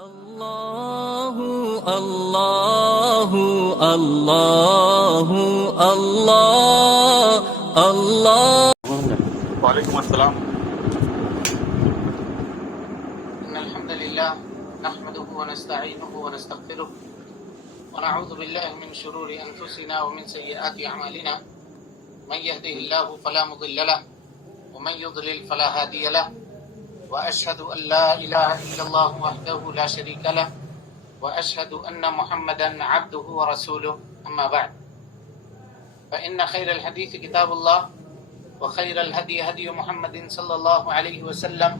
اللہ اللہ اللہ اللہ اللہ. وعلیکم السلام. إن الحمد لله نحمده ونستعينه ونستغفره ونعوذ بالله من شرور أنفسنا ومن سيئات أعمالنا من يهده الله فلا مضل له ومن يضلل فلا هادي له وأشهد أن لا إله إلا الله وحده لا شريك له وأشهد أن محمدا عبده ورسوله أما بعد فإن خير الحديث كتاب الله وخير الهدي هدي محمد صلى الله عليه وسلم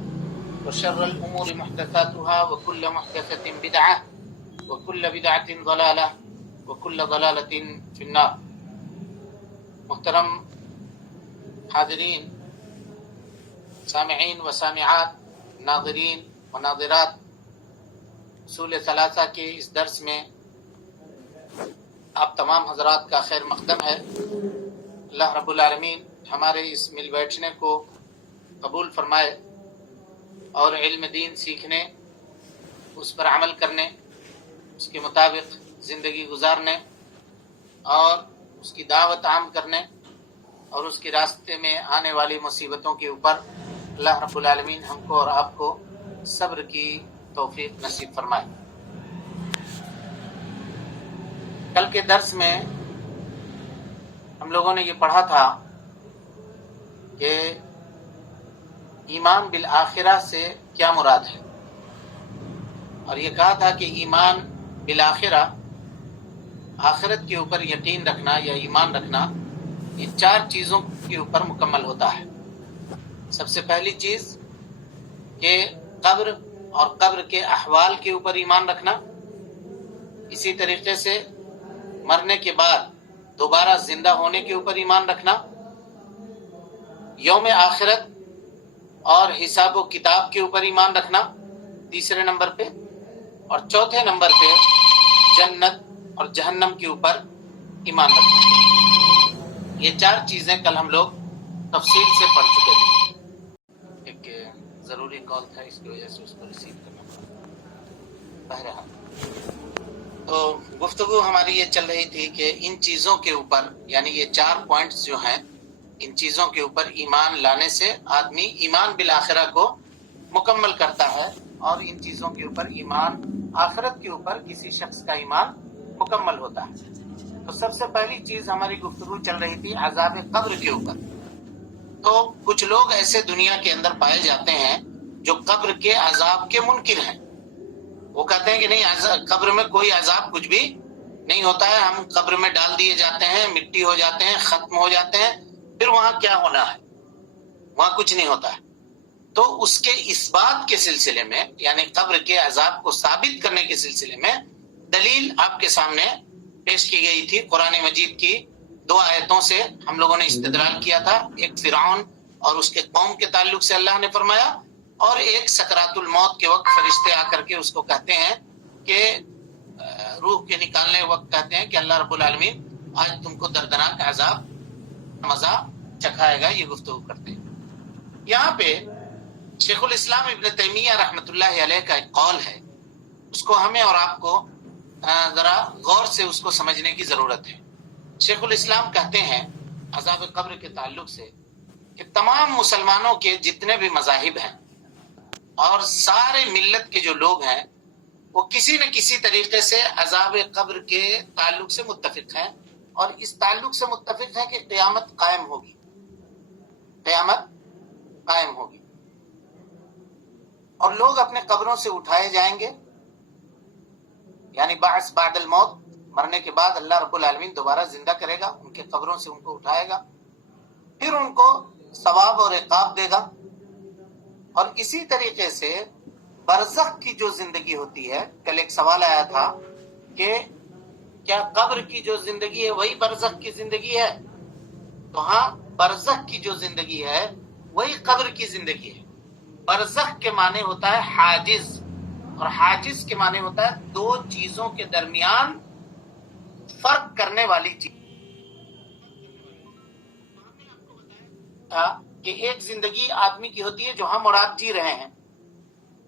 وشر الأمور محدثاتها وكل محدثة بدعة وكل بدعة ضلالة وكل ضلالة في النار. محترم حاضرین، سامعین و سامعات، ناظرین و ناظرات، اصول ثلاثہ کے اس درس میں آپ تمام حضرات کا خیر مقدم ہے. اللہ رب العالمین ہمارے اس مل بیٹھنے کو قبول فرمائے اور علم دین سیکھنے، اس پر عمل کرنے، اس کے مطابق زندگی گزارنے اور اس کی دعوت عام کرنے اور اس کے راستے میں آنے والی مصیبتوں کے اوپر اللہ رب العالمین ہم کو اور آپ کو صبر کی توفیق نصیب فرمائے. کل کے درس میں ہم لوگوں نے یہ پڑھا تھا کہ ایمان بالآخرہ سے کیا مراد ہے، اور یہ کہا تھا کہ ایمان بالآخرہ، آخرت کے اوپر یقین رکھنا یا ایمان رکھنا، یہ چار چیزوں کے اوپر مکمل ہوتا ہے. سب سے پہلی چیز کہ قبر اور قبر کے احوال کے اوپر ایمان رکھنا، اسی طریقے سے مرنے کے بعد دوبارہ زندہ ہونے کے اوپر ایمان رکھنا، یوم آخرت اور حساب و کتاب کے اوپر ایمان رکھنا تیسرے نمبر پہ، اور چوتھے نمبر پہ جنت اور جہنم کے اوپر ایمان رکھنا. یہ چار چیزیں کل ہم لوگ تفصیل سے پڑھ چکے تھے. ایک ضروری کال تھا، اس کی وجہ سے اس کو ریسیو کرنا پڑا. بہرحال تو گفتگو ہماری یہ چل رہی تھی کہ ان چیزوں کے اوپر، یعنی یہ چار پوائنٹس جو ہیں، ان چیزوں کے اوپر ایمان لانے سے آدمی ایمان بالآخرہ کو مکمل کرتا ہے، اور ان چیزوں کے اوپر ایمان، آخرت کے اوپر کسی شخص کا ایمان مکمل ہوتا ہے. تو سب سے پہلی چیز ہماری گفتگو چل رہی تھی عذاب قبر کے اوپر. تو کچھ لوگ ایسے دنیا کے اندر پائے جاتے ہیں جو قبر کے عذاب کے منکر ہیں. وہ کہتے ہیں کہ نہیں، قبر میں کوئی عذاب کچھ بھی نہیں ہوتا ہے، ہم قبر میں ڈال دیے جاتے ہیں، مٹی ہو جاتے ہیں، ختم ہو جاتے ہیں، پھر وہاں کیا ہونا ہے، وہاں کچھ نہیں ہوتا ہے. تو اس کے اس بات کے سلسلے میں، یعنی قبر کے عذاب کو ثابت کرنے کے سلسلے میں دلیل آپ کے سامنے پیش کی گئی تھی. قرآن مجید کی دو آیتوں سے ہم لوگوں نے استدلال کیا تھا. ایک فرعون اور اس کے قوم کے تعلق سے اللہ نے فرمایا، اور ایک سکرات الموت کے وقت فرشتے آ کر کے اس کو کہتے ہیں کہ روح کے نکالنے وقت کہتے ہیں کہ اللہ رب العالمین آج تم کو دردناک عذاب مزہ چکھائے گا. یہ گفتگو کرتے ہیں. یہاں پہ شیخ الاسلام ابن تیمیہ رحمۃ اللہ علیہ کا ایک قول ہے، اس کو ہمیں اور آپ کو ذرا غور سے اس کو سمجھنے کی ضرورت ہے. شیخ الاسلام کہتے ہیں عذاب قبر کے تعلق سے کہ تمام مسلمانوں کے جتنے بھی مذاہب ہیں اور سارے ملت کے جو لوگ ہیں، وہ کسی نہ کسی طریقے سے عذاب قبر کے تعلق سے متفق ہیں، اور اس تعلق سے متفق ہیں کہ قیامت قائم ہوگی، قیامت قائم ہوگی، اور لوگ اپنے قبروں سے اٹھائے جائیں گے. یعنی بعث بعد الموت، مرنے کے بعد اللہ رب العالمین دوبارہ زندہ کرے گا، ان کے قبروں سے ان کو اٹھائے گا، پھر ان کو ثواب اور عقاب دے گا. اور اسی طریقے سے برزخ کی جو زندگی ہوتی ہے، کل ایک سوال آیا تھا کہ کیا قبر کی جو زندگی ہے وہی برزخ کی زندگی ہے؟ تو ہاں، برزخ کی جو زندگی ہے وہی قبر کی زندگی ہے. برزخ کے معنی ہوتا ہے حاجز، اور حاجز کے معنی ہوتا ہے دو چیزوں کے درمیان فرق کرنے والی چیز. کہ ایک زندگی آدمی کی ہوتی ہے جو ہم اور آپ جی رہے ہیں،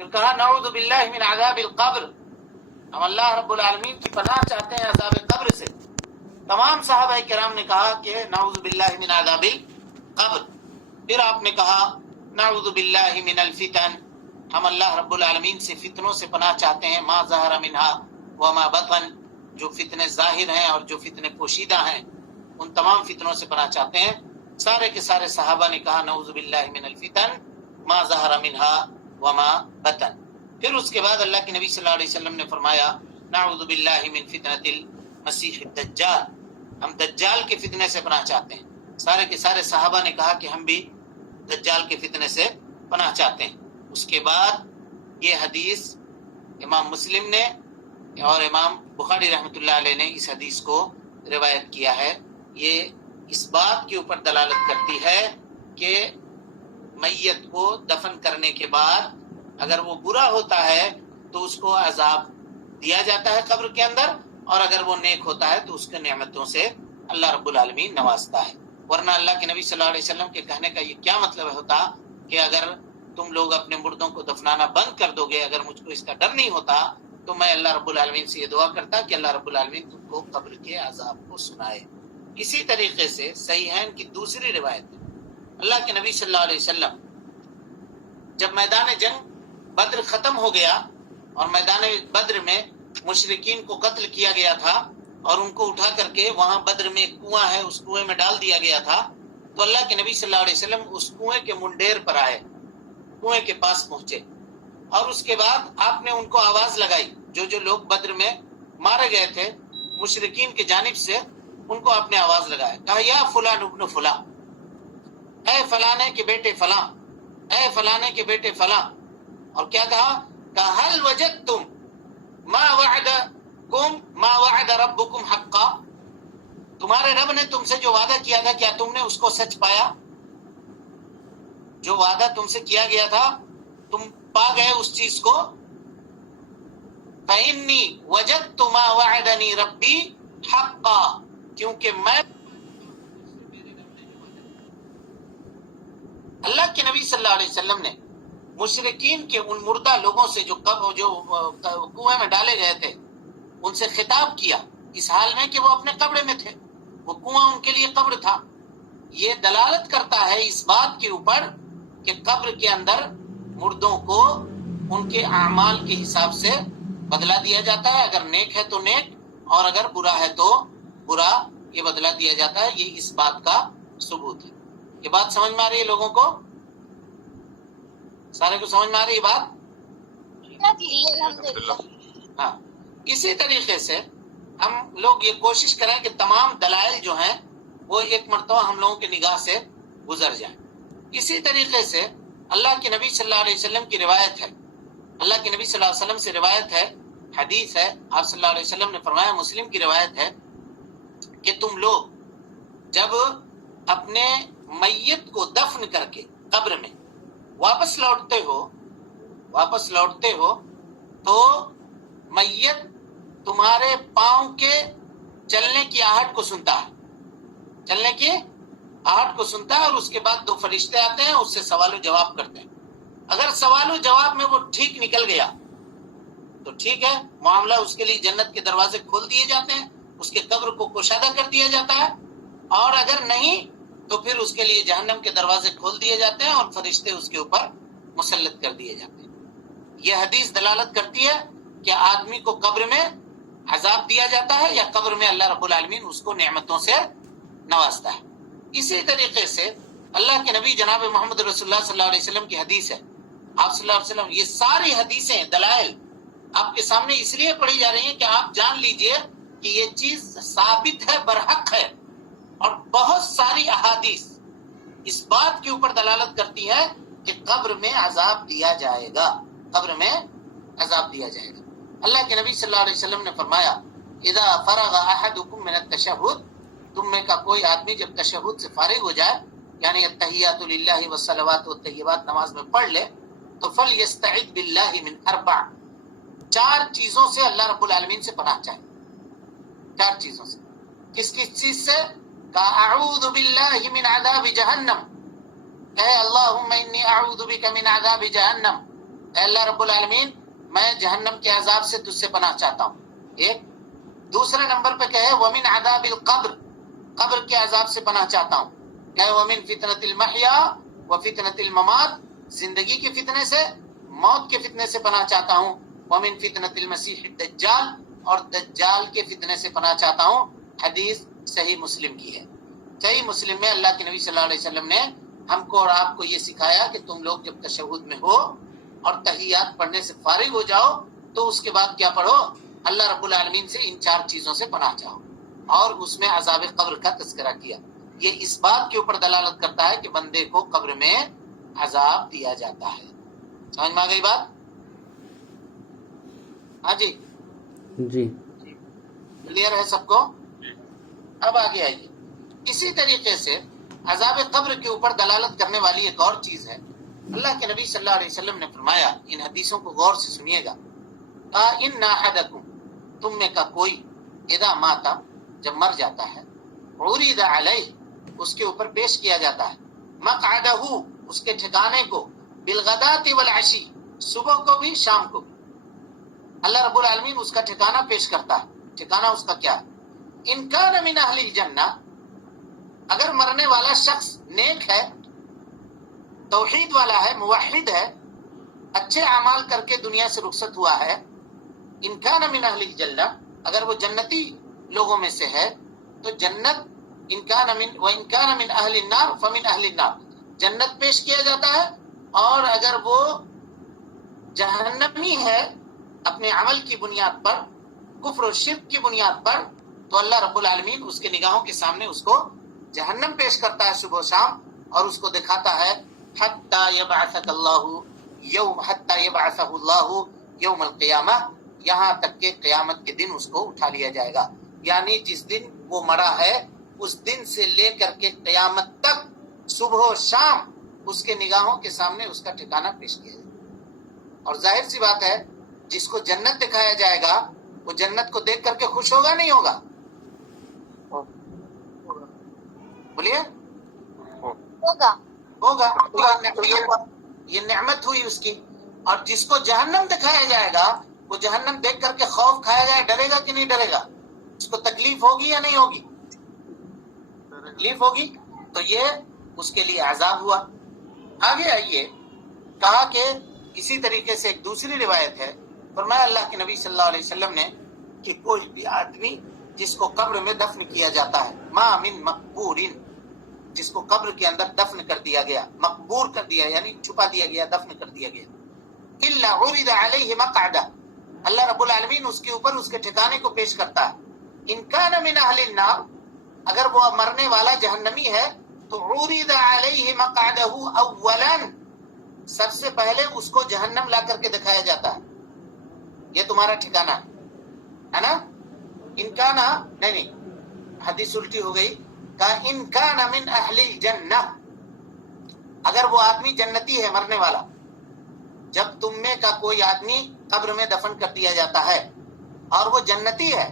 پھر کہا نعوذ باللہ من عذاب القبر، ہم اللہ رب العالمین کی پناہ چاہتے ہیں عذاب قبر سے۔ تمام صحابہ کرام نے کہا کہ نعوذ باللہ من عذاب القبر۔ پھر آپ نے کہا نعوذ باللہ من الفتن، ہم اللہ رب العالمین سے فتنوں سے پناہ چاہتے ہیں، ما ظہر منہا وما بطن، جو فتنے ظاہر ہیں اور جو فتنے پوشیدہ ہیں، ان تمام فتنوں سے پناہ چاہتے ہیں۔ سارے کے سارے صحابہ نے کہا نعوذ باللہ من الفتن ما ظہر منہا وما بطن۔ پھر اس کے بعد اللہ کے نبی صلی اللہ علیہ وسلم نے فرمایا نعوذ باللہ من فتنۃ المسیح الدجال، ہم دجال کے فتنے سے پناہ چاہتے ہیں۔ سارے کے سارے صحابہ نے کہا کہ ہم بھی دجال کے فتنے سے پناہ چاہتے ہیں۔ اس کے بعد یہ حدیث امام مسلم نے اور امام بخاری رحمۃ اللہ علیہ نے اس حدیث کو روایت کیا ہے۔ یہ اس بات کے اوپر دلالت کرتی ہے کہ میت کو دفن کرنے کے بعد اگر وہ برا ہوتا ہے تو اس کو عذاب دیا جاتا ہے قبر کے اندر، اور اگر وہ نیک ہوتا ہے تو اس کے نعمتوں سے اللہ رب العالمین نوازتا ہے۔ ورنہ اللہ کے نبی صلی اللہ علیہ وسلم کے کہنے کا یہ کیا مطلب ہوتا کہ اگر تم لوگ اپنے مردوں کو دفنانا بند کر دو گے، اگر مجھ کو اس کا ڈر نہیں ہوتا تو میں اللہ رب العالمین سے یہ دعا کرتا کہ اللہ رب العالمین تم کو قبر کے عذاب کو سنائے۔ اسی طریقے سے صحیحین کی دوسری روایت ہے، اللہ کے نبی صلی اللہ علیہ وسلم جب میدان جنگ بدر ختم ہو گیا اور میدان بدر میں مشرکین کو قتل کیا گیا تھا اور ان کو اٹھا کر کے وہاں بدر میں ایک کنواں ہے اس کنویں میں ڈال دیا گیا تھا، تو اللہ کے نبی صلی اللہ علیہ وسلم اس کنویں کے منڈیر پر آئے، کنویں کے پاس پہنچے، اور اس کے بعد آپ نے ان کو آواز لگائی، جو لوگ بدر میں مارے گئے تھے مشرکین کی جانب سے، ان کو آپ نے آواز لگایا، کہا یا فلان ابن فلاں، اے فلانے کے بیٹے فلاں، اے فلانے کے بیٹے فلاں، اور کیا کہا هل وجدتم ما وعد ربکم حقا، تمہارے رب نے تم سے جو وعدہ کیا تھا کیا تم نے اس کو سچ پایا؟ جو وعدہ تم سے کیا گیا تھا تم پا گئے اس چیز کو؟ فإنی وجدت ما وعدنی ربی حقا، کیونکہ میں اللہ کے نبی صلی اللہ علیہ وسلم نے مشرکین کے ان مردہ لوگوں سے جو کنویں میں ڈالے گئے تھے ان سے خطاب کیا اس حال میں کہ وہ اپنے قبر میں تھے، وہ کنواں ان کے لیے قبر تھا۔ یہ دلالت کرتا ہے اس بات کے اوپر کہ قبر کے اندر مردوں کو ان کے اعمال کے حساب سے بدلہ دیا جاتا ہے، اگر نیک ہے تو نیک اور اگر برا ہے تو برا، یہ بدلہ دیا جاتا ہے۔ یہ اس بات کا ثبوت ہے۔ یہ بات سمجھ میں آ رہی ہے لوگوں کو؟ سارے کو سمجھ میں آ رہی ہے بات؟ ہاں، اسی طریقے سے ہم لوگ یہ کوشش کریں کہ تمام دلائل جو ہیں وہ ایک مرتبہ ہم لوگوں کی نگاہ سے گزر جائیں۔ اسی طریقے سے اللہ کے نبی صلی اللہ علیہ وسلم کی روایت ہے، اللہ کے نبی صلی اللہ علیہ وسلم سے روایت ہے، حدیث ہے، آپ صلی اللہ علیہ وسلم نے فرمایا، مسلم کی روایت ہے کہ تم لوگ جب اپنے میت کو دفن کر کے قبر میں واپس لوٹتے ہو تو میت تمہارے پاؤں کے چلنے کی آہٹ کو سنتا ہے، چلنے کی آہٹ کو سنتا ہے، اور اس کے بعد دو فرشتے آتے ہیں، اس سے سوال و جواب کرتے ہیں۔ اگر سوال و جواب میں وہ ٹھیک نکل گیا تو ٹھیک ہے، معاملہ اس کے لیے جنت کے دروازے کھول دیے جاتے ہیں، اس کے قبر کو کشادہ کر دیا جاتا ہے، اور اگر نہیں تو پھر اس کے لیے جہنم کے دروازے کھول دیے جاتے ہیں اور فرشتے اس کے اوپر مسلط کر دیے جاتے ہیں۔ یہ حدیث دلالت کرتی ہے کہ آدمی کو قبر میں عذاب دیا جاتا ہے یا قبر میں اللہ رب العالمین اس کو نعمتوں سے نوازتا ہے۔ اسی طریقے سے اللہ کے نبی جناب محمد رسول اللہ صلی اللہ علیہ وسلم کی حدیث ہے، آپ صلی اللہ علیہ وسلم، یہ ساری حدیثیں دلائل آپ کے سامنے اس لیے پڑھی جا رہی ہیں کہ آپ جان لیجئے کہ یہ چیز ثابت ہے، برحق ہے، اور بہت ساری احادیث اس بات کے اوپر دلالت کرتی ہے کہ قبر میں عذاب دیا جائے گا، قبر میں عذاب دیا جائے گا۔ اللہ کے نبی صلی اللہ علیہ وسلم نے فرمایا، اذا فرغ احدکم من التشہد، تم میں کا کوئی آدمی جب تشہد سے فارغ ہو جائے، یعنی التحیات للہ والصلوات والطیبات نماز میں پڑھ لے، تو فلیستعذ باللہ من اربع، 4 چیزوں سے اللہ رب العالمین سے پناہ چاہے، 4 چیزوں سے۔ کس کس چیز سے؟ کہا اعوذ باللہ من عذاب جہنم، اے اللہم انی اعوذ بک من عذاب جہنم، اے اللہ رب العالمین میں جہنم کے عذاب سے تجھ سے پناہ چاہتا ہوں. ایک. دوسرے نمبر پہ کہے ومن عذاب القبر، قبر کے عذاب سے پناہ چاہتا ہوں. کہے ومن فتنۃ المحیا وفتنۃ الممات، زندگی کے فتنے سے، موت کے فتنے سے پناہ چاہتا ہوں. ومن فتنۃ المسیح الدجال، اور دجال کے فتنے سے پناہ چاہتا ہوں. حدیث صحیح مسلم کی ہے. صحیح مسلم میں اللہ کے نبی صلی اللہ علیہ وسلم نے ہم کو اور آپ کو یہ سکھایا کہ تم لوگ جب تشہد میں ہو اور تحیات پڑھنے سے فارغ ہو جاؤ تو اس کے بعد کیا پڑھو؟ اللہ رب العالمین سے ان 4 چیزوں سے پناہ چاہو. اور اس میں عذاب قبر کا تذکرہ کیا. یہ اس بات کے اوپر دلالت کرتا ہے کہ بندے کو قبر میں عذاب دیا جاتا ہے. سمجھ میں آ گئی بات؟ ہاں جی جی کلیئر ہے سب کو؟ اب آگے آئیے. اسی طریقے سے عذاب قبر کے اوپر دلالت کرنے والی ایک اور چیز ہے. اللہ کے نبی صلی اللہ علیہ وسلم نے فرمایا، ان حدیثوں کو غور سے سنیے گا، ان احدکم، تم میں کا کوئی، اذا ماتا، جب مر جاتا ہے، عرض علیہ، اس کے اوپر پیش کیا جاتا ہے، مقعدہ، اس کے ٹھکانے کو، بالغداۃ والعشی، صبح کو بھی شام کو بھی. اللہ رب العالمین اس کا ٹھکانہ پیش کرتا ہے. ٹھکانہ اس کا کیا ہے؟ ان کان من اہل الجنہ، اگر مرنے والا شخص نیک ہے، توحید والا ہے، موحد ہے، اچھے اعمال کر کے دنیا سے رخصت ہوا ہے، ان کان من اہل الجنہ، اگر وہ جنتی لوگوں میں سے ہے تو جنت، ان کان من اہل النار فمن اہل النار، جنت پیش کیا جاتا ہے. اور اگر وہ جہنمی ہے اپنے عمل کی بنیاد پر، کفر و شرک کی بنیاد پر، تو اللہ رب العالمین اس کے نگاہوں کے سامنے اس کو جہنم پیش کرتا ہے صبح و شام، اور اس کو دکھاتا ہے حتی یبعثک اللہ یوم القیامہ، یہاں تک کہ قیامت کے دن اس کو اٹھا لیا جائے گا. یعنی جس دن وہ مرا ہے اس دن سے لے کر کے قیامت تک صبح و شام اس کے نگاہوں کے سامنے اس کا ٹھکانہ پیش کیا جائے. اور ظاہر سی بات ہے جس کو جنت دکھایا جائے گا وہ جنت کو دیکھ کر کے خوش ہوگا نہیں ہوگا؟ بولیے ہوگا. ہوگا. یہ نعمت ہوئی اس کی. اور جس کو جہنم دکھایا جائے گا وہ جہنم دیکھ کر کے خوف کھایا جائے، ڈرے گا کہ نہیں ڈرے گا؟ اس کو تکلیف ہوگی یا نہیں ہوگی؟ تکلیف ہوگی. تو یہ اس کے لیے عذاب ہوا. آگے آئیے، کہا کہ اسی طریقے سے ایک دوسری روایت ہے، فرمایا اللہ کے نبی صلی اللہ علیہ وسلم نے کہ کوئی بھی آدمی جس کو قبر میں دفن کیا جاتا ہے، ما من مقبور، جس کو قبر کے اندر دفن کر دیا گیا، مقبور کر دیا یعنی چھپا دیا گیا، دفن کر دیا گیا، الا عرض علیہ مقعدہ، اللہ رب العالمین اس کے اوپر اس کے ٹھکانے کو پیش کرتا ہے. ان کان من اہل النار، اگر وہ مرنے والا جہنمی ہے تو عرض علیہ مقعدہ اولا، سب سے پہلے اس کو جہنم لا کر کے دکھایا جاتا ہے، یہ تمہارا ٹھکانہ ہے نا. ان کانا نہیں، حدیث الٹی ہو گئی، کہا ان کان من اہل الجنہ، اگر وہ آدمی جنتی ہے مرنے والا. جب تم میں کا کوئی آدمی قبر میں دفن کر دیا جاتا ہے اور وہ جنتی ہے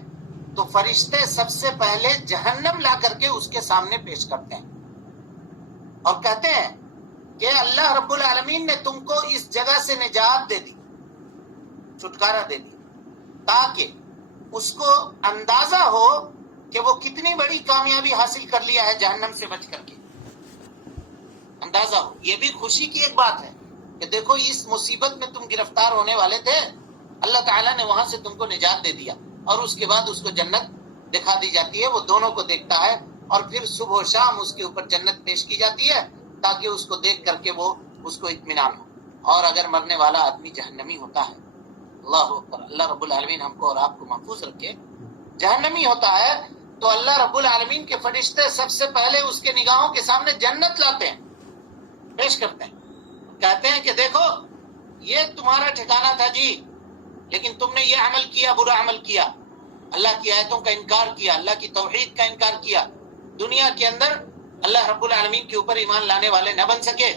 تو فرشتے سب سے پہلے جہنم لا کر کے اس کے سامنے پیش کرتے ہیں اور کہتے ہیں کہ اللہ رب العالمین نے تم کو اس جگہ سے نجات دے دی، چھٹکارا دے دی، تاکہ اس کو اندازہ ہو کہ وہ کتنی بڑی کامیابی حاصل کر لیا ہے جہنم سے بچ کر کے. اندازہ ہو. یہ بھی خوشی کی ایک بات ہے کہ دیکھو اس مصیبت میں تم گرفتار ہونے والے تھے، اللہ تعالیٰ نے وہاں سے تم کو نجات دے دیا، اور اس کے بعد اس کو جنت دکھا دی جاتی ہے. وہ دونوں کو دیکھتا ہے اور پھر صبح و شام اس کے اوپر جنت پیش کی جاتی ہے تاکہ اس کو دیکھ کر کے وہ اس کو اطمینان ہو. اور اگر مرنے والا آدمی جہنمی ہوتا ہے، اللہ اکبر، اللہ رب العالمین ہم کو اور آپ کو محفوظ رکھے، جہنمی ہوتا ہے تو اللہ رب العالمین کے فرشتے سب سے پہلے اس کے نگاہوں کے سامنے جنت لاتے ہیں، پیش کرتے ہیں، کہتے ہیں کہ دیکھو یہ تمہارا ٹھکانہ تھا جی، لیکن تم نے یہ عمل کیا، برا عمل کیا، اللہ کی آیتوں کا انکار کیا، اللہ کی توحید کا انکار کیا، دنیا کے اندر اللہ رب العالمین کے اوپر ایمان لانے والے نہ بن سکے.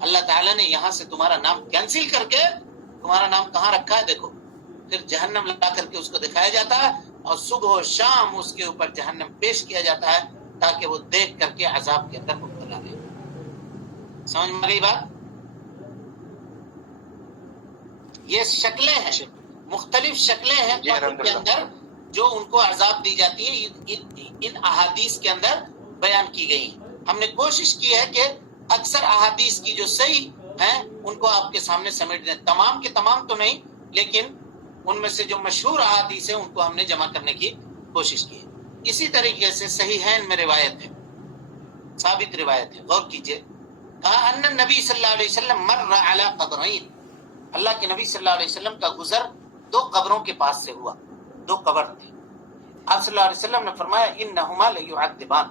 اللہ تعالیٰ نے یہاں سے تمہارا نام کینسل کر کے تمہارا نام کہاں رکھا ہے دیکھو. پھر جہنم لا کر کے اس کو دکھایا جاتا ہے اور صبح و شام اس کے اوپر جہنم پیش کیا جاتا ہے تاکہ وہ دیکھ کر کے عذاب کے اندر مبتلا رہے. سمجھ میں آ گئی بات؟ یہ شکلیں ہیں، مختلف شکلیں ہیں جی، قبر کے اندر جو ان کو عذاب دی جاتی ہے، ان احادیث کے اندر بیان کی گئی ہیں۔ ہم نے کوشش کی ہے کہ اکثر احادیث کی جو صحیح ہیں ان کو آپ کے سامنے سمیٹ دیں، تمام کے تمام تو نہیں، لیکن ان میں سے جو مشہور احادیث ہیں ان کو ہم نے جمع کرنے کی کوشش کی ہے۔ اسی طریقے سے صحیحین میں روایت ہے، ثابت روایت ہے، غور کیجئے، کہا ان نبی صلی اللہ علیہ وسلم مر علی قبرین، اللہ کے نبی صلی اللہ علیہ وسلم کا گزر دو قبروں کے پاس سے ہوا، دو قبر تھے۔ آپ صلی اللہ علیہ وسلم نے فرمایا انہما لیعذبان،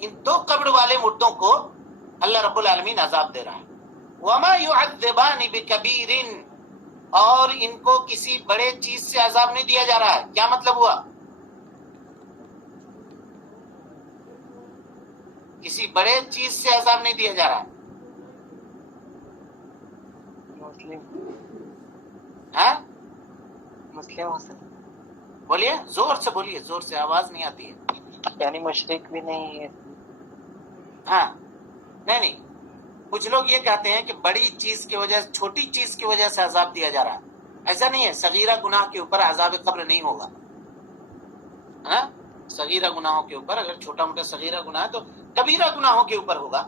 ان دو قبر والے مردوں کو اللہ رب العالمین عذاب دے رہا ہے۔ وما يعذبان بکبیر، اور ان کو کسی بڑے چیز سے عذاب نہیں دیا جا رہا ہے۔ کیا مطلب ہوا؟ کسی بڑے چیز سے عذاب نہیں دیا جا رہا ہے، ہاں مسلم ہو سکتا بولیے، زور سے بولیے، زور سے، آواز نہیں آتی ہے۔ یعنی مشرک بھی نہیں ہے۔ ہاں نہیں، کچھ لوگ یہ کہتے ہیں کہ بڑی چیز کی وجہ، چھوٹی چیز کی وجہ سے عذاب دیا جا رہا ہے، ایسا نہیں ہے۔ صغیرہ گناہ کے اوپر عذاب قبر نہیں ہوگا، ہے نا؟ صغیرہ گناہوں کے اوپر، اگر چھوٹا موٹا صغیرہ گناہ ہے تو کبیرہ گناہوں کے اوپر ہوگا۔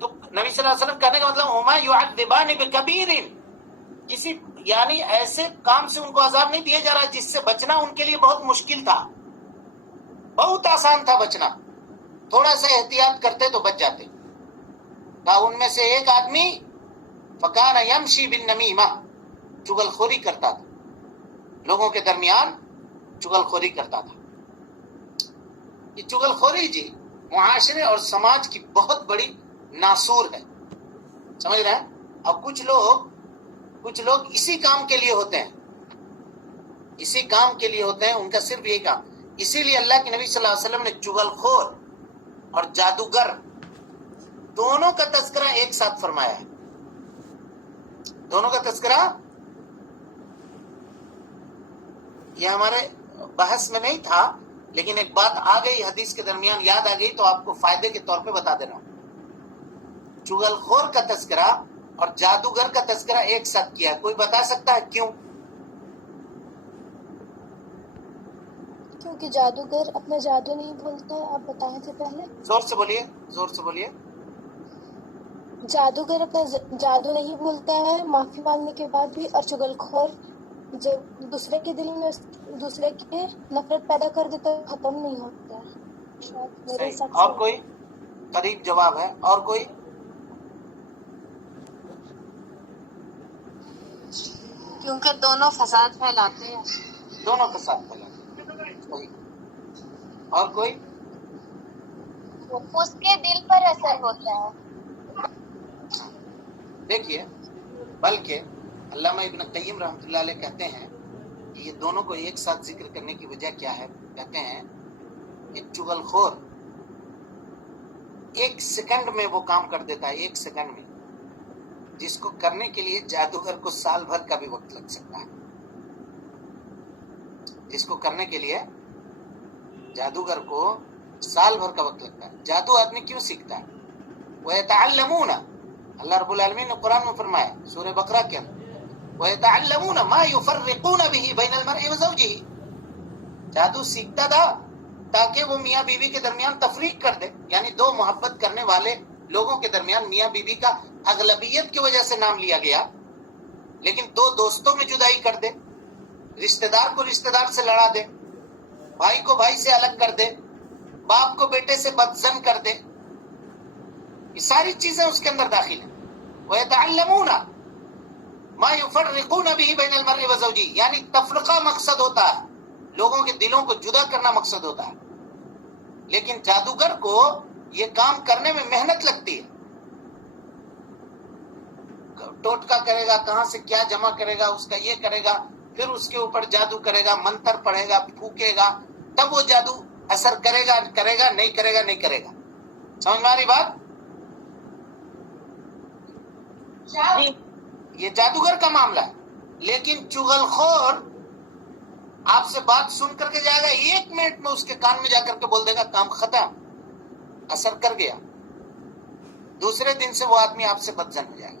تو نبی صلی اللہ علیہ وسلم کہنے کا مطلب ہما یعذبان بکبیر، کسی یعنی ایسے کام سے ان کو عذاب نہیں دیا جا رہا جس سے بچنا ان کے لیے بہت مشکل تھا، بہت آسان تھا بچنا، تھوڑا سا احتیاط کرتے تو بچ جاتے۔ کہا ان میں سے ایک آدمی فکان یمشی بالنمیمہ، چغل خوری کرتا تھا، لوگوں کے درمیان چغل خوری کرتا تھا۔ یہ چغل خوری جی معاشرے اور سماج کی بہت بڑی ناسور ہے، سمجھ رہے ہیں؟ اب کچھ لوگ اسی کام کے لیے ہوتے ہیں، اسی کام کے لیے ہوتے ہیں، ان کا صرف یہی کام۔ اسی لیے اللہ کے نبی صلی اللہ علیہ وسلم نے چغل خور اور جادوگر دونوں کا تذکرہ ایک ساتھ فرمایا ہے، دونوں کا تذکرہ۔ یہ ہمارے بحث میں نہیں تھا، لیکن ایک بات آ گئی حدیث کے درمیان، یاد آ گئی تو آپ کو فائدے کے طور پہ بتا دے رہا ہوں۔ چغل خور کا تذکرہ اور جادوگر کا تذکرہ ایک ساتھ کیا، کوئی بتا سکتا ہے کیوں؟ کیونکہ جادوگر اپنا جادو نہیں بھولتا ہے، آپ بتائے تھے پہلے۔ زور سے بولیے، زور سے بولیے۔ جادوگر اپنا جادو نہیں بھولتا ہے معافی مانگنے کے بعد بھی، اور چغل خور جو دوسرے کے دل میں دوسرے کے نفرت پیدا کر دیتا ہے ختم نہیں ہوتا ہے۔ شاید میرے صحیح۔ حساب اور سے کوئی قریب جواب ہے؟ اور کوئی؟ کیونکہ دونوں فساد پھیلاتے ہیں۔ دونوں کے ساتھ پھیلا۔ صحیح۔ اور کوئی؟ اس کے دل پر اثر ہوتا ہے۔ دیکھیے، بلکہ علامہ ابن قیم رحمۃ اللہ علیہ کہتے ہیں کہ یہ دونوں کو ایک ساتھ ذکر کرنے کی وجہ کیا ہے؟ کہتے ہیں کہ چغل خور ایک سیکنڈ میں وہ کام کر دیتا ہے، ایک سیکنڈ میں، جس کو کرنے کے لیے جادوگر کو سال بھر کا بھی وقت لگ سکتا ہے۔ جس کو کرنے کے لیے جادوگر کو سال بھر کا وقت لگتا ہے۔ جادو آدمی کیوں سیکھتا ہے؟ وَيَتَعَلَّمُونَ، اللہ رب العالمین نے قرآن میں فرمایا سورہ بقرہ کے اندر، وَيَتَعَلَّمُونَ مَا يُفَرِّقُونَ بِهِ بَيْنَ الْمَرْءِ وَزَوْجِهِ، جادو سیکھتا تھا تاکہ وہ میاں بیوی کے درمیان تفریق کر دے، یعنی دو محبت کرنے والے لوگوں کے درمیان میاں بیوی کا اغلبیت کی وجہ سے نام لیا گیا، لیکن دو دوستوں میں جدائی کر دے، رشتہ دار کو رشتہ دار سے لڑا دے، بھائی کو بھائی سے الگ کر دے، باپ کو بیٹے سے بدزن کر دے، یہ ساری چیزیں اس کے اندر داخل ہیں۔ وَيَتَعَلَّمُونَ مَا يُفَرِّقُونَ بِهِ بَيْنَ الْمَرْءِ وَزَوْجِهِ، یعنی تفرقہ مقصد ہوتا ہے، لوگوں کے دلوں کو جدا کرنا مقصد ہوتا ہے، لیکن جادوگر کو یہ کام کرنے میں محنت لگتی ہے، ٹوٹکا کرے گا، کہاں سے کیا جمع کرے گا، اس کا یہ کرے گا، پھر اس کے اوپر جادو کرے گا، منتر پڑھے گا، پھونکے گا، تب وہ جادو اثر کرے گا، نہیں کرے گا، نہیں کرے گا۔ سمجھ میں آ رہی بات؟ یہ جادوگر کا معاملہ ہے، لیکن چغل خور آپ سے بات سن کر کے جائے گا، ایک منٹ میں اس کے کان میں جا کر کے بول دے گا کام ختم، اثر کر گیا، دوسرے دن سے وہ آدمی آپ سے بدزن ہو جائے گا۔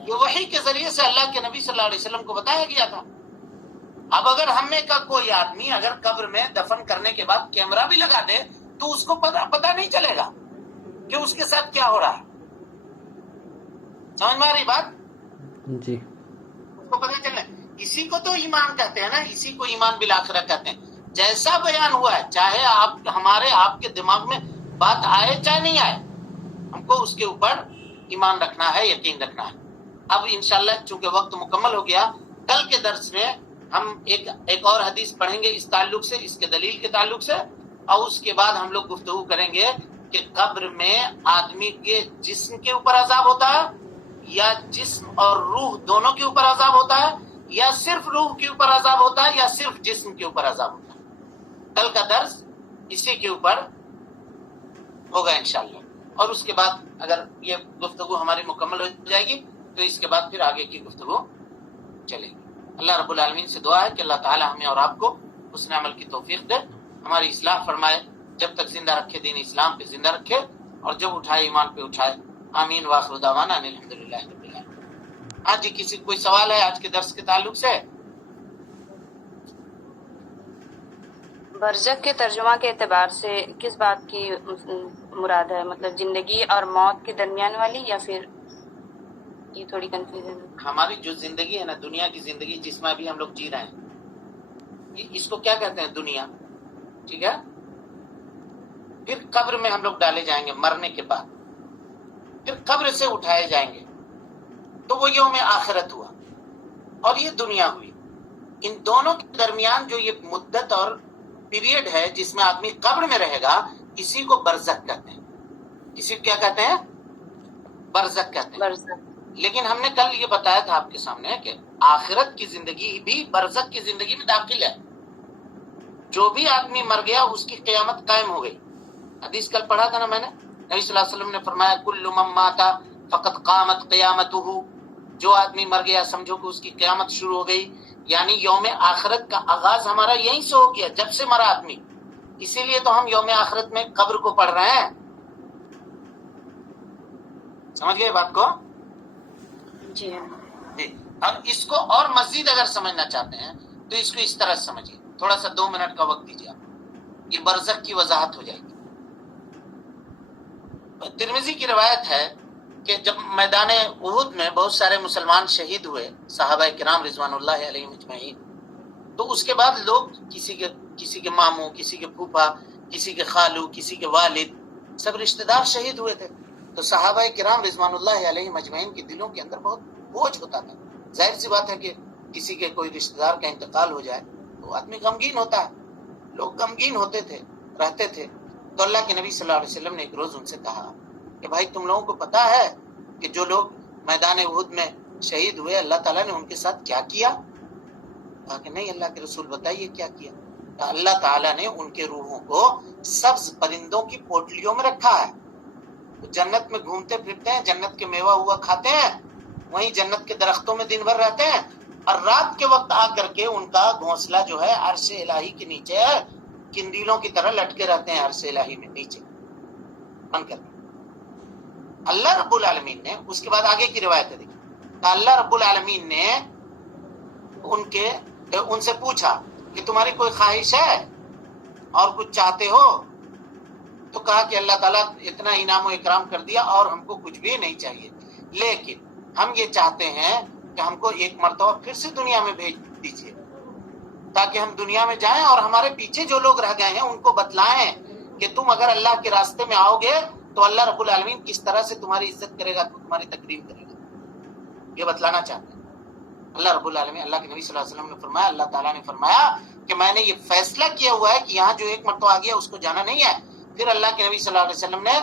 یہ وحی کے ذریعے سے اللہ کے نبی صلی اللہ علیہ وسلم کو بتایا گیا تھا۔ اب اگر ہم میں کا کوئی آدمی اگر قبر میں دفن کرنے کے بعد کیمرہ بھی لگا دے تو اس کو پتہ نہیں چلے گا کہ اس کے ساتھ کیا ہو رہا ہے۔ سمجھ میں آ رہی بات؟ جی اس کو پتہ چلے، اسی کو تو ایمان کہتے ہیں نا، اسی کو ایمان بالآخرہ کہتے ہیں۔ جیسا بیان ہوا ہے، چاہے آپ کے دماغ میں بات آئے چاہے نہیں آئے، ہم کو اس کے اوپر ایمان رکھنا ہے، یقین رکھنا ہے۔ اب انشاءاللہ چونکہ وقت مکمل ہو گیا، کل کے درس میں ہم ایک اور حدیث پڑھیں گے اس تعلق سے، اس کے دلیل کے تعلق سے، اور اس کے بعد ہم لوگ گفتگو کریں گے کہ قبر میں آدمی کے جسم کے اوپر عذاب ہوتا ہے یا جسم اور روح دونوں کے اوپر عذاب ہوتا ہے، یا صرف روح کے اوپر عذاب ہوتا ہے، یا صرف جسم کے اوپر عذاب ہوتا ہے۔ کل کا درس اسی کے اوپر ہوگا انشاءاللہ، اور اس کے بعد اگر یہ گفتگو ہماری مکمل ہو جائے گی تو اس کے بعد پھر آگے کی گفتگو چلے گی۔ اللہ رب العالمین سے دعا ہے کہ اللہ تعالی ہمیں اور آپ کو حسن عمل کی توفیق دے، ہماری اصلاح فرمائے، جب تک زندہ رکھے دین اسلام پہ زندہ رکھے، اور جب اٹھائے ایمان پہ اٹھائے۔ آمین واخر دعوانا ان الحمدللہ رب العالمین۔ آج جی کسی کوئی سوال ہے آج کے درس کے تعلق سے؟ برزخ کے ترجمہ کے اعتبار سے کس بات کی مراد ہے؟ مطلب زندگی اور موت کے درمیان والی، یا پھر یہ تھوڑی کنفیوژن ہے؟ ہماری جو زندگی ہے نا، دنیا کی زندگی جس میں ابھی ہم لوگ جی رہے ہیں، اس کو کیا کہتے ہیں؟ دنیا، ٹھیک ہے؟ پھر قبر میں ہم لوگ ڈالے جائیں گے مرنے کے بعد، پھر قبر سے اٹھائے جائیں گے، تو وہ یوم آخرت ہوا اور یہ دنیا ہوئی۔ ان دونوں کے درمیان جو یہ مدت اور پیریڈ ہے جس میں آدمی قبر میں رہے گا، اسی کو برزخ کہتے ہیں۔ اسی کو کیا کہتے ہیں؟ برزخ کہتے ہیں۔ برزخ۔ لیکن ہم نے کل یہ بتایا تھا آپ کے سامنے کہ آخرت کی زندگی بھی برزخ کی زندگی میں داخل ہے۔ جو بھی آدمی مر گیا اس کی قیامت قائم ہو گئی۔ حدیث کل پڑھا تھا نا میں نے، نبی صلی اللہ علیہ وسلم نے فرمایا کل من مات فقد قامت قیامتہ، جو آدمی مر گیا سمجھو کہ اس کی قیامت شروع ہو گئی۔ یعنی یوم آخرت کا آغاز ہمارا یہیں سے ہو گیا، جب سے مرا آدمی۔ اسی لیے تو ہم یوم آخرت میں قبر کو پڑھ رہے ہیں۔ سمجھ گئے بات کو؟ جی ہاں۔ اب اس کو اور مزید اگر سمجھنا چاہتے ہیں تو اس کو اس طرح سمجھیے، تھوڑا سا 2 منٹ کا وقت دیجیے آپ، یہ برزخ کی وضاحت ہو جائے گی۔ ترمذی کی روایت ہے کہ جب میدان احد میں بہت سارے مسلمان شہید ہوئے، صحابہ کرام رضوان اللہ علیہم اجمعین، تو اس کے بعد لوگ کسی کے ماموں، کسی کے پھوپھا، کسی کے خالو، کسی کے والد، سب رشتہ دار شہید ہوئے تھے۔ تو صحابہ کرام رضوان اللہ علیہم اجمعین کے دلوں کے اندر بہت بوجھ ہوتا تھا۔ ظاہر سی بات ہے کہ کسی کے کوئی رشتہ دار کا انتقال ہو جائے تو آدمی غمگین ہوتا ہے، لوگ غمگین ہوتے تھے، رہتے تھے۔ تو اللہ کے نبی صلی اللہ علیہ وسلم نے ایک روز ان سے کہا کہ بھائی تم لوگوں کو پتا ہے کہ جو لوگ میدان احد میں شہید ہوئے اللہ تعالیٰ نے ان کے ساتھ کیا کیا؟ کہا کہ نہیں اللہ کے رسول بتائیے کیا کیا؟ تو اللہ تعالیٰ نے ان کے روحوں کو سبز پرندوں کی پوٹلیوں میں رکھا ہے، جنت میں گھومتے پھرتے ہیں، جنت کے میوہ ہوا کھاتے ہیں، وہیں جنت کے درختوں میں دن بھر رہتے ہیں، اور رات کے وقت آ کر کے ان کا گھونسلہ جو ہے عرش الہی کے نیچے ہے، کنڈیلوں کی طرح لٹکے رہتے ہیں عرش الہی میں نیچے بن کر۔ اللہ رب العالمین نے اس کے بعد آگے کی روایت ہے دیکھیں، اللہ رب العالمین نے ان سے پوچھا کہ تمہاری کوئی خواہش ہے اور کچھ چاہتے ہو؟ تو کہا کہ اللہ تعالیٰ اتنا انعام و اکرام کر دیا اور ہم کو کچھ بھی نہیں چاہیے، لیکن ہم یہ چاہتے ہیں کہ ہم کو ایک مرتبہ پھر سے دنیا میں بھیج دیجیے تاکہ ہم دنیا میں جائیں اور ہمارے پیچھے جو لوگ رہ گئے ہیں ان کو بتلائیں کہ تم اگر اللہ کے راستے میں آؤ گے تو اللہ رب العالمین کس طرح سے تمہاری عزت کرے گا، تمہاری تکریم کرے گا، یہ بتلانا چاہتے ہیں۔ اللہ رب العالمین، اللہ کے نبی صلی اللہ علیہ وسلم نے فرمایا، اللہ تعالیٰ نے فرمایا کہ میں نے یہ فیصلہ کیا ہوا ہے کہ یہاں جو ایک مرتبہ آ گیا اس کو جانا نہیں ہے۔ پھر اللہ کے نبی صلی اللہ علیہ وسلم نے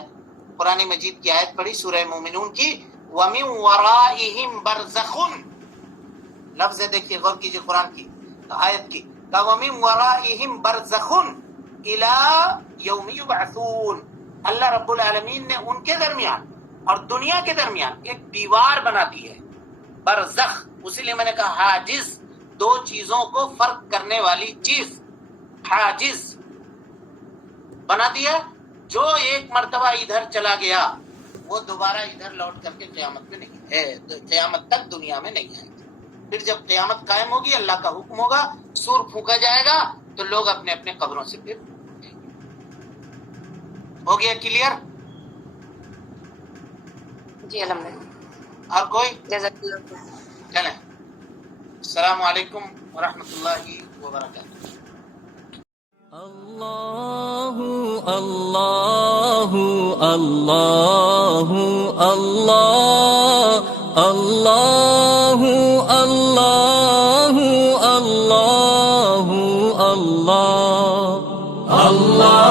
قرآن مجید کی آیت پڑھی سورہ مومنون کی، وَمِن وَرَائِهِمْ بَرْزَخٌ، لفظ دیکھیے غور کیجیے قرآن کی آیت کی، وَمِن وَرَائِهِمْ بَرْزَخٌ إِلَى يَوْمِ يُبْعَثُونَ، اللہ رب العالمین نے ان کے درمیان اور دنیا کے درمیان ایک دیوار بنا دی ہے، برزخ، اسی لیے میں نے کہا حاجز، 2 چیزوں کو فرق کرنے والی چیز، حاجز بنا دیا۔ جو ایک مرتبہ ادھر چلا گیا وہ دوبارہ ادھر لوٹ کر کے قیامت میں نہیں قیامت تک دنیا میں نہیں آئیں گے. پھر جب قیامت قائم ہوگی اللہ کا حکم ہوگا, سور پھونکا جائے گا تو لوگ اپنے اپنے قبروں سے پھر اٹھیں گے. ہو گیا کلیئر؟ جی الحمدللہ. اور کوئی؟ جزاک اللہ خیر. چلیں. السلام علیکم ورحمۃ اللہ وبرکاتہ. الله الله الله الله الله الله الله الله الله